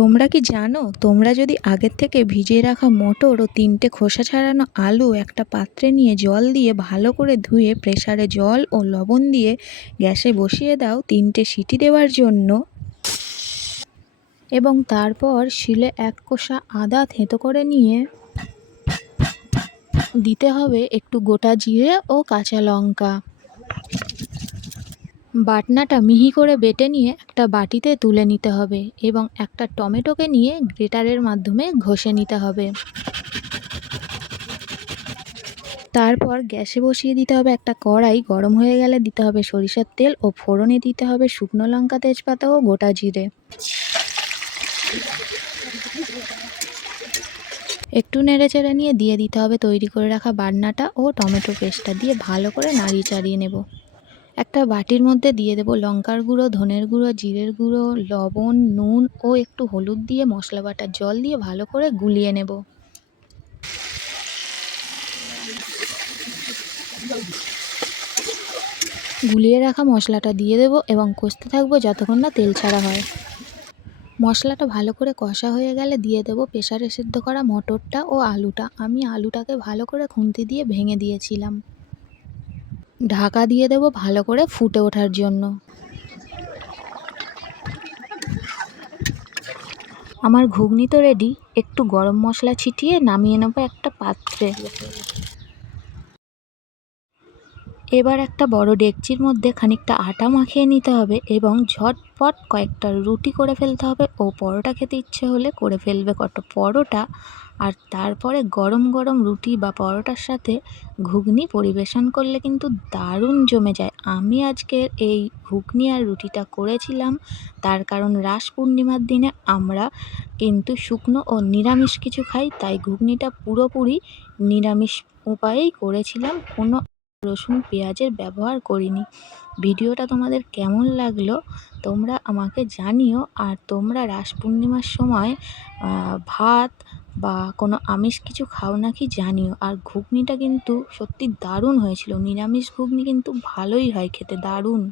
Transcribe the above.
তোমরা কি জানো? তোমরা যদি আগের থেকে ভিজিয়ে রাখা মটর ও তিনটে খোসা ছাড়ানো আলু একটা পাত্রে নিয়ে জল দিয়ে ভালো করে ধুয়ে প্রেসারে জল ও লবণ দিয়ে গ্যাসে বসিয়ে দাও তিনটে সিটি দেওয়ার জন্য। এবং তারপর শিলে এক কোষা আদা থেঁতো করে নিয়ে দিতে হবে একটু গোটা জিরে ও কাঁচা লঙ্কা। বাটনাটা মিহি করে বেটে নিয়ে একটা বাটিতে তুলে নিতে হবে এবং একটা টমেটোকে নিয়ে গ্রেটারের মাধ্যমে ঘষে নিতে হবে। তারপর গ্যাসে বসিয়ে দিতে হবে একটা কড়াই, গরম হয়ে গেলে দিতে হবে সরিষার তেল ও ফোড়নে দিতে হবে শুকনো লঙ্কা, তেজপাতা ও গোটা জিরে। একটু নেড়ে চেড়ে নিয়ে দিয়ে দিতে হবে তৈরি করে রাখা বাটনাটা ও টমেটো পেস্টটা দিয়ে ভালো করে নাড়িয়ে চাড়িয়ে নেব। একটা বাটির মধ্যে দিয়ে দেবো লঙ্কার গুঁড়ো, ধনের গুঁড়ো, জিরের গুঁড়ো, লবণ, নুন ও একটু হলুদ দিয়ে মশলা বাটার জল দিয়ে ভালো করে গুলিয়ে নেব। গুলিয়ে রাখা মশলাটা দিয়ে দেবো এবং কষতে থাকব যতক্ষণ না তেল ছাড়া হয়। মশলাটা ভালো করে কষা হয়ে গেলে দিয়ে দেবো প্রেসারে সেদ্ধ করা মটরটা ও আলুটা। আমি আলুটাকে ভালো করে খুন্তি দিয়ে ভেঙে দিয়েছিলাম। ঢাকা দিয়ে দেবো ভালো করে ফুটে ওঠার জন্য। আমার ঘুগনি তো রেডি একটু গরম মশলা ছিটিয়ে নামিয়ে নেব একটা পাত্রে। এবার একটা বড় ডেকচির মধ্যে খানিকটা আটা মাখিয়ে নিতে হবে এবং ঝটপট কয়েকটা রুটি করে ফেলতে হবে। ও পরোটা খেতে ইচ্ছে হলে করে ফেলবে কটা পরোটা। আর তারপরে গরম গরম রুটি বা পরোটার সাথে ঘুগনি পরিবেশন করলে কিন্তু দারুণ জমে যায়। আমি আজকে এই ঘুগনি আর রুটিটা করেছিলাম। তার কারণ রাস পূর্ণিমার দিনে আমরা কিন্তু শুকনো ও নিরামিষ কিছু খাই, তাই ঘুগনিটা পুরোপুরি নিরামিষ উপায়েই করেছিলাম। কোনো রসুন পেঁয়াজের ব্যবহার করিনি। ভিডিওটা তোমাদের কেমন লাগল তোমরা আমাকে জানিও। আর তোমরা রাস পূর্ণিমার সময় ভাত বা কোনো আমিষ কিছু খাও নাকি জানিও। আর ঘুগনিটা কিন্তু সত্যি দারুণ হয়েছিল। নিরামিষ ঘুগনি কিন্তু ভালোই হয় খেতে, দারুণ।